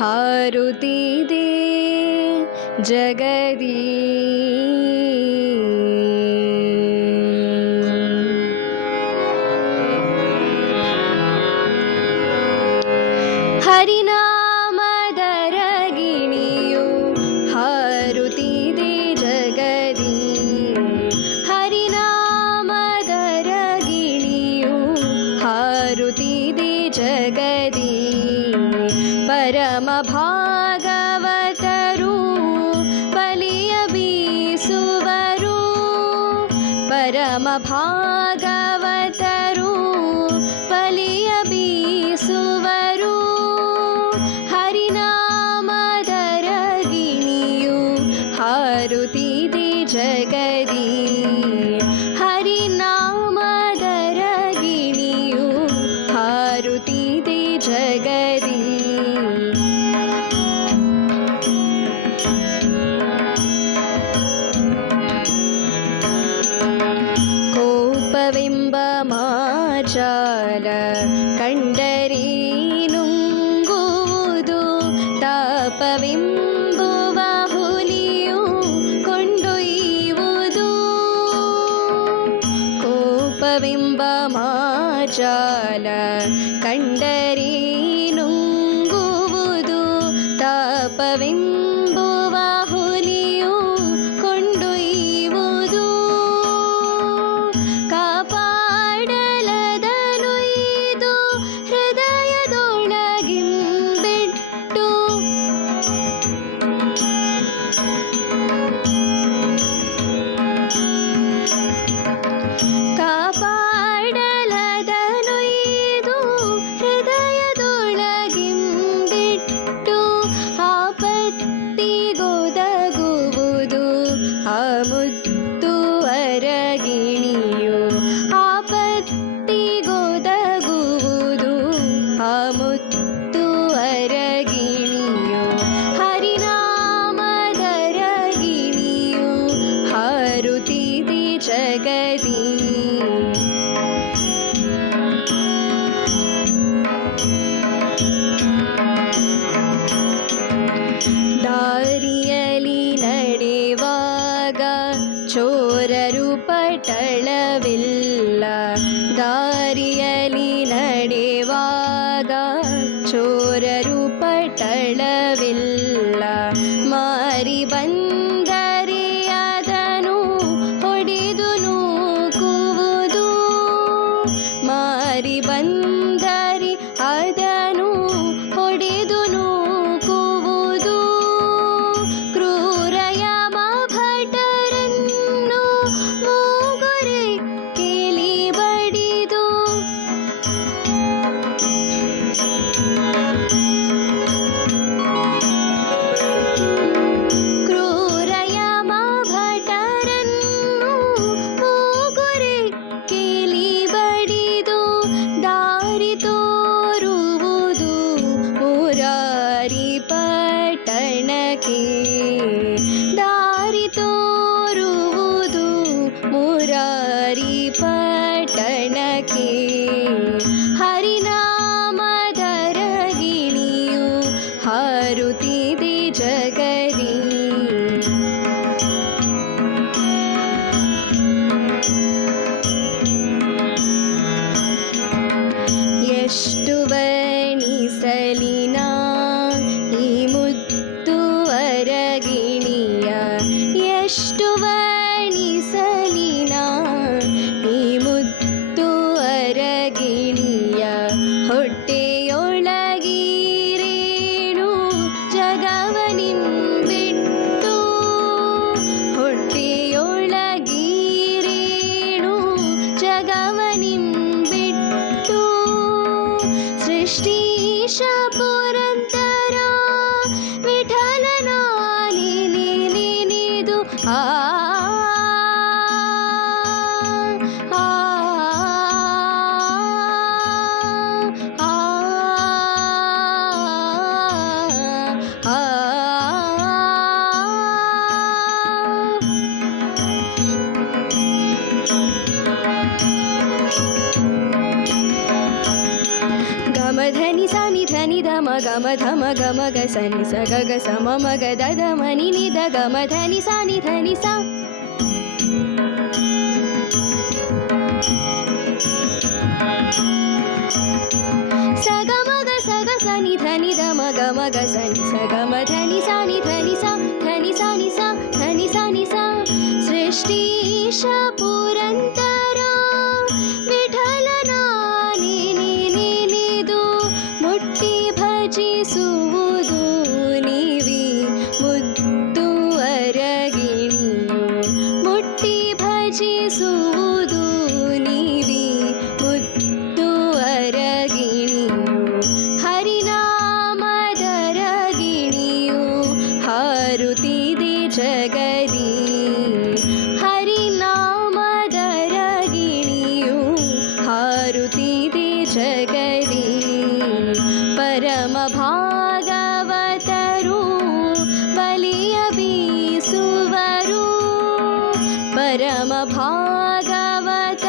हारुतिदे जगदि। हरिणादरगिणीयो दे जगति हरिणामदरगिणी പരമഭാ വെമ്പമാചാല കണ്ടരീനുങ്കൂതു താപവിംബുവ ಹುಲಿಯು ಕೊಂಡೊಯ್ಯುವುದು ಕೋಪವೆಂಬ ಮಾಚಾಲ ಕಂಡರೀ ಮುತ್ತು ಅರಗಿಣಿಯೋ. தளவில் ಮರುತಿದೆ ಜಗರಿ ಎಷ್ಟು ವರ್ಣಿಸಲಿನಾ ಈ ಮುತ್ತು ವರಗಿಣಿಯ ಎಷ್ಟು ವರ್ಣಿಸಲಿನಾ ಹೊಟ್ಟೆಯ সৃষ্টি সাপর గమ ధమ గమ గ సని స గ గ స మ మ గ ద ద మని ని ద గ మ ధ ని స ని ధ ని స స గ మ గ స గ స ని ధ ని ద మ గ మ గ స ని స గ మ ధ ని స ని ధ isso. परम भागवत